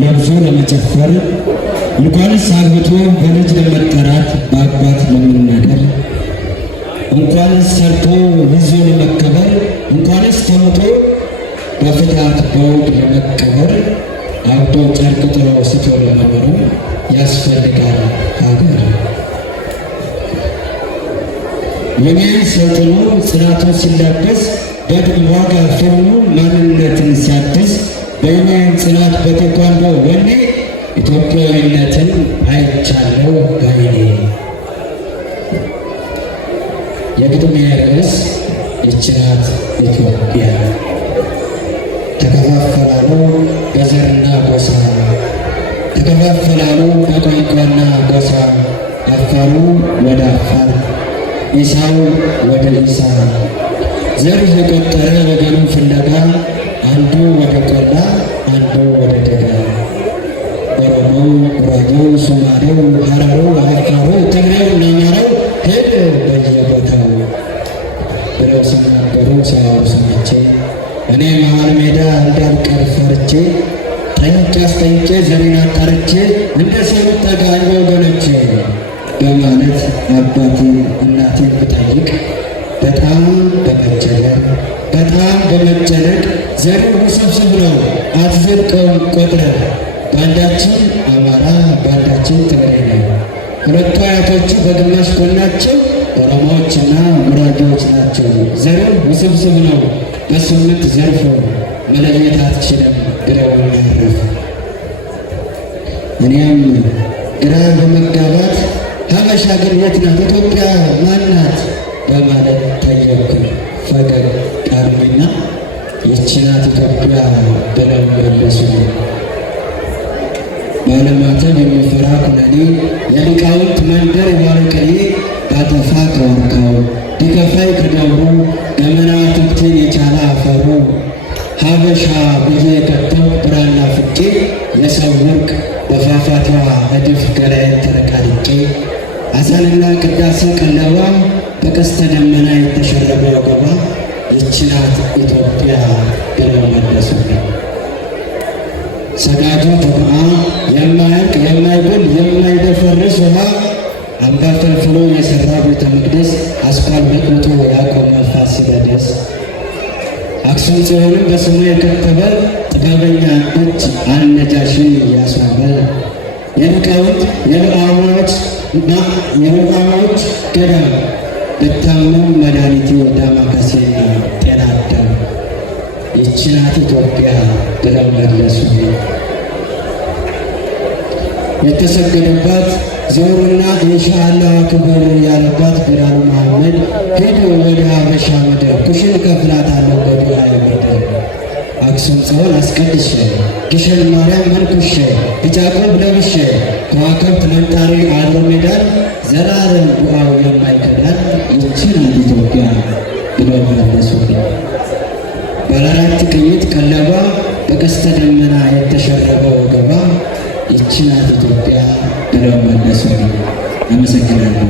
ለብሶ ለመጨፈር እንኳንስ አግብቶ በልጅ ለመጠራት በአባት ለመናገር እንኳንስ ሰርቶ ይዞ ለመከበር እንኳንስ ተምቶ በፍትሐት በውድ ለመቀበር አብዶ ጨርቅ ጥሎ ስቶ ለመኖሩ ያስፈልጋል ሀገር። ወኔ ሰልጥኖ ጽናቱን ሲላበስ በድል ዋጋ ፈርሞ ማንነትን ሲያድስ በኢማን ጽናት በቴኳንዶ ወኔ ኢትዮጵያዊነትን አይቻለው ባይኔ። የግጥሜ ርዕስ ይህች ናት ኢትዮጵያ። ተከፋፈላሉ በዘርና ጎሳ፣ ተከፋፈላሉ በቋንቋና ጎሳ። አፋሩ ወደ አፋር፣ ኢሳው ወደ ኢሳ፣ ዘር የቆጠረ ወገኑ ፍለጋ አንዱ ወደ ቆላ አንዱ ወደ ደጋ። ኦሮሞው፣ ጉራጌው፣ ሶማሌው፣ ሀረሩ፣ አፋሩ፣ ትግሬው እና አማራው ሄደ በየቦታው ብለው ሲናገሩ ሲያወሩ ሰምቼ እኔ መሃል ሜዳ እንዳልቀር ፈርቼ ጠይቄ አስጠይቄ ዘሬን አጣርቼ እንደ ሰው ጠጋኝ ወገኖቼ በማለት አባቴን እናቴን ብጠይቅ በጣም በመጨነቅ ዘሩ ውስብስብ ነው አትዘልቀውም ቆጥረን፣ በአንዳችን አማራ በአንዳችን ትግሬ ነው። ሁለቱ አያቶቹ በግማሽ ጎናቸው ኦሮሞዎችና ጉራጌዎች ናቸው። ዘሩ ውስብስብ ነው በስምንት ዘርፎ መለየት አትችልም ብለውኝ ያረፉ። እኔም ግራ በመጋባት ሀበሻ ግን የት ናት? ኢትዮጵያ ማናት? በማለት ጠየቅኩ። ፈገግ አሉኝና ይህች ናት ኢትዮጵያ ብለው መለሱ። ባለማተብ የሚፈራ ኩነኔ የሊቃውንት መንደር ዋልቀኔ ባጠፋ ከዋርካው ቢከፋይ ከደብሩ ገመና ትብቴን የቻለ አፈሩ ሀበሻ ብዬ ከተው ብራና ፍቄ የሰው ወርቅ በፏፏቴዋ እድፍ ገላዬን ተረቃድቄ አዛንና ቅዳሴ ቀለባ በቀስተ ደመና የተሸረበ ወገባ ይህች ናት ኢትዮጵያ ብለው መለሱልኝ። ሰጋጁ ጁምዓ የማያልቅ የማይጎል የማይደፈርስ ውሃ አምባ ፈልፍሎ የሠራ ቤተ መቅደስ አስኳል በቅልጦ ያቆመ ፋሲለደስ አክሱም ጽዮንን በስሙ የከተበ ጥበበኛ እጅ አልነጃሽን ያስዋበ የሊቃውንት የሉዓማዎች ገዳም ብታመም መድኃኒቴ ዳማከሴና ጤና አዳም ይህች ናት ኢትዮጵያ ብለው መለሱ። የተሰገደባት ዞሩና ኢንሻአላህ አክበር ያለባት ቢላሉ መሐመድ ሄዶ ወደ ሀበሻ ምድር ኩሽን ከፍላታለሁ በዱዓይ ምድር። አክሱም ጽዮን አስቀድሼ ግሸን ማርያም መንኩሼ ቢጫቆብ ለብሼ ከዋክብት መንጣሪ አድሮሜዳን ዘላለም ዱዓው የማይከዳን ይህች ናት ኢትዮጵያ ብለው መለሱልኝ። ባለአራት ቅኝት ቀለባ በቀስተ ደመና የተሸረበ ወገባ ይህች ናት ኢትዮጵያ ብለው መለሱልኝ። አመሰግናለሁ።